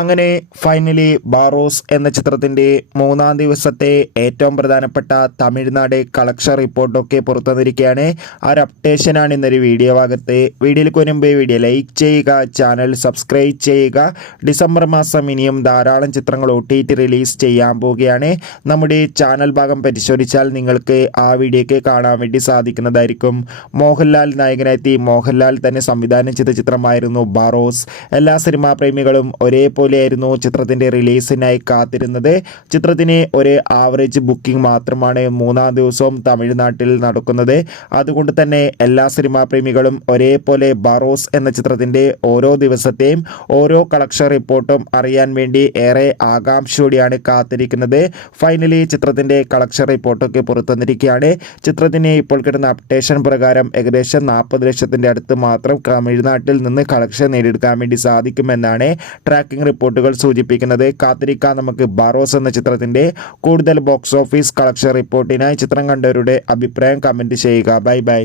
അങ്ങനെ ഫൈനലി ബാറോസ് എന്ന ചിത്രത്തിൻ്റെ മൂന്നാം ദിവസത്തെ ഏറ്റവും പ്രധാനപ്പെട്ട തമിഴ്നാട് കളക്ഷൻ റിപ്പോർട്ടൊക്കെ പുറത്തുവന്നിരിക്കുകയാണ്. ആ ഒരു അപ്ഡേഷനാണ് ഇന്നൊരു വീഡിയോ ഭാഗത്ത്. വീഡിയോയിലേക്ക് മുൻപ് വീഡിയോ ലൈക്ക് ചെയ്യുക, ചാനൽ സബ്സ്ക്രൈബ് ചെയ്യുക. ഡിസംബർ മാസം ഇനിയും ധാരാളം ചിത്രങ്ങൾ OTT റിലീസ് ചെയ്യാൻ പോവുകയാണ്. നമ്മുടെ ചാനൽ ഭാഗം പരിശോധിച്ചാൽ നിങ്ങൾക്ക് ആ വീഡിയോയ്ക്ക് കാണാൻ വേണ്ടി സാധിക്കുന്നതായിരിക്കും. മോഹൻലാൽ നായകനെത്തി മോഹൻലാൽ തന്നെ സംവിധാനം ചെയ്ത ചിത്രമായിരുന്നു ബാറോസ്. എല്ലാ സിനിമാ പ്രേമികളും ഒരേപോലെ ആയിരുന്നു ചിത്രത്തിൻ്റെ റിലീസിനായി കാത്തിരുന്നത്. ചിത്രത്തിന് ഒരു ആവറേജ് ബുക്കിംഗ് മാത്രമാണ് മൂന്നാം ദിവസവും തമിഴ്നാട്ടിൽ നടക്കുന്നത്. അതുകൊണ്ട് തന്നെ എല്ലാ സിനിമാ പ്രേമികളും ഒരേപോലെ ബാറോസ് എന്ന ചിത്രത്തിൻ്റെ ഓരോ ദിവസത്തെയും ഓരോ കളക്ഷൻ റിപ്പോർട്ടും അറിയാൻ വേണ്ടി ഏറെ ആകാംക്ഷയോടെയാണ് കാത്തിരിക്കുന്നത്. ഫൈനലി ചിത്രത്തിൻ്റെ കളക്ഷൻ റിപ്പോർട്ടൊക്കെ പുറത്തുവന്നിരിക്കുകയാണ്. ചിത്രത്തിന് ഇപ്പോൾ കിട്ടുന്ന അപ്ഡേഷൻ പ്രകാരം ഏകദേശം 40 ലക്ഷത്തിൻ്റെ അടുത്ത് മാത്രം തമിഴ്നാട്ടിൽ നിന്ന് കളക്ഷൻ നേടിയെടുക്കാൻ വേണ്ടി സാധിക്കുമെന്നാണ് ട്രാക്കിംഗ് റിപ്പോർട്ടുകൾ സൂചിപ്പിക്കുന്നത്. കാത്തിരിക്കാൻ നമുക്ക് ബാറോസ് എന്ന ചിത്രത്തിൻ്റെ കൂടുതൽ ബോക്സ് ഓഫീസ് കളക്ഷൻ റിപ്പോർട്ടിനായി. ചിത്രം കണ്ടവരുടെ അഭിപ്രായം കമൻറ്റ് ചെയ്യുക. Bye bye.